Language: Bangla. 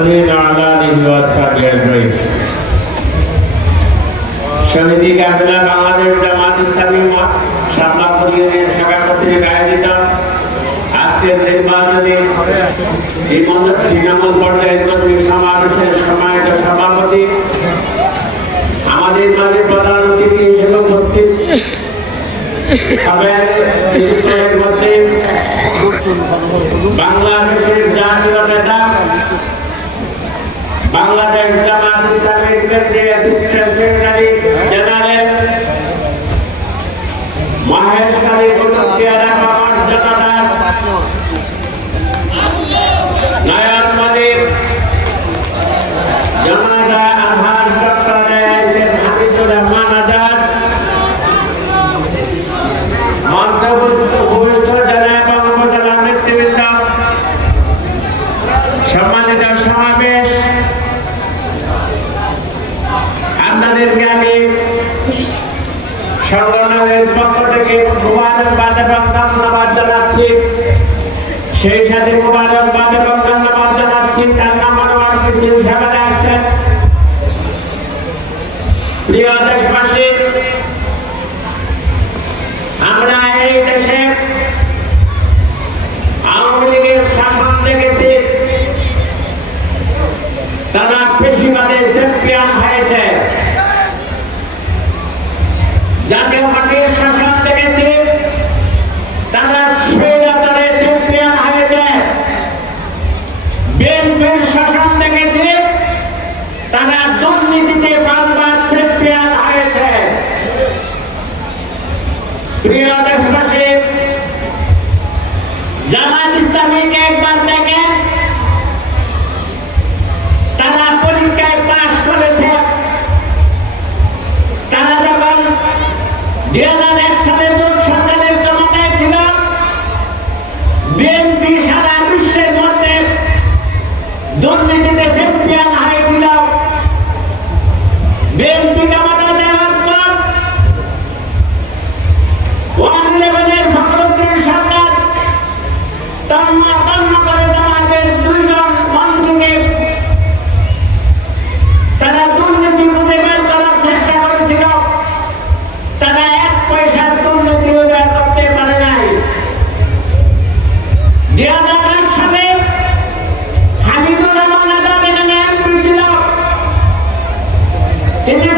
المرسلين وعلى آله وأصحابه أجمعين সমিতি কাফেলা বাংলাদেশ জামাত ইসলামী শাখা পরিবারের শাখা কর্তৃক আয়োজিত আজকের নির্বাচনে এই তৃণমূল পর্যায়ের কর্মী সমাবেশের সম্মানিত সভাপতি আমাদের মাঝে প্রধান অতিথি হিসেবে উপস্থিত মধ্যে বাংলাদেশের জাতীয় নেতা বাংলাদেশ জামাত ইসলামীর কেন্দ্রীয় অ্যাসিস্ট্যান্ট সেক্রেটারি জেনারেল মহেশখালী চেয়ারা বাবার জনতার নায়ক মনির জনতা আধার ডক্টর হামিদুর রহমান আজাদ মঞ্চ উপবিষ্ট জেলা এবং উপজেলা নেতৃবৃন্দ সম্মানিত সমাবেশ আপনাদেরকে আমি সংগঠনের পক্ষ থেকে মুবারকবাদ এবং ধন্যবাদ জানাচ্ছি। সেই সাথে মুবারকবাদ এবং ধন্যবাদ জানাচ্ছি 4 নম্বর ওয়ার্ড মিছিল হিসাবে আসছেন প্রিয় দেশবাসী। আমরা এই দেশে আওয়ামী লীগের শাসন দেখেছি, তারা পেশিবাদের চ্যাম্পিয়ন হয়েছে। জাতীয় পার্টির শাসন দেখেছি, তারা স্বৈরাচারের চ্যাম্পিয়ন হয়েছে। বিএনপির শাসন দেখেছি, তারা দুর্নীতিতে বারবার চ্যাম্পিয়ন হয়েছে। প্রিয় দেশবাসী, জামাত ইসলামীকে একবার দেখেন, তারা পরীক্ষায় পাশ করেছে। তারা যখন 2001 সালে জোট সরকারের ক্ষমতায় ছিল, বিএনপি সারা বিশ্বের মধ্যে দুর্নীতিতে চ্যাম্পিয়ন হয়েছিল। বিএনপি ক্ষমতায় যাওয়ার পর 111-এর ফখরুদ্দিন সরকার তন্ন করে জামাতের 2 জন মন্ত্রীকে তারা দুর্নীতি খুঁজে বের করার চেষ্টা করেছিল। তারা 1 পয়সার দুর্নীতি বের করতে পারে নাই। 2008 সালে হামিদুর রহমান আজাদ এখানে এমপি ছিল, তিনি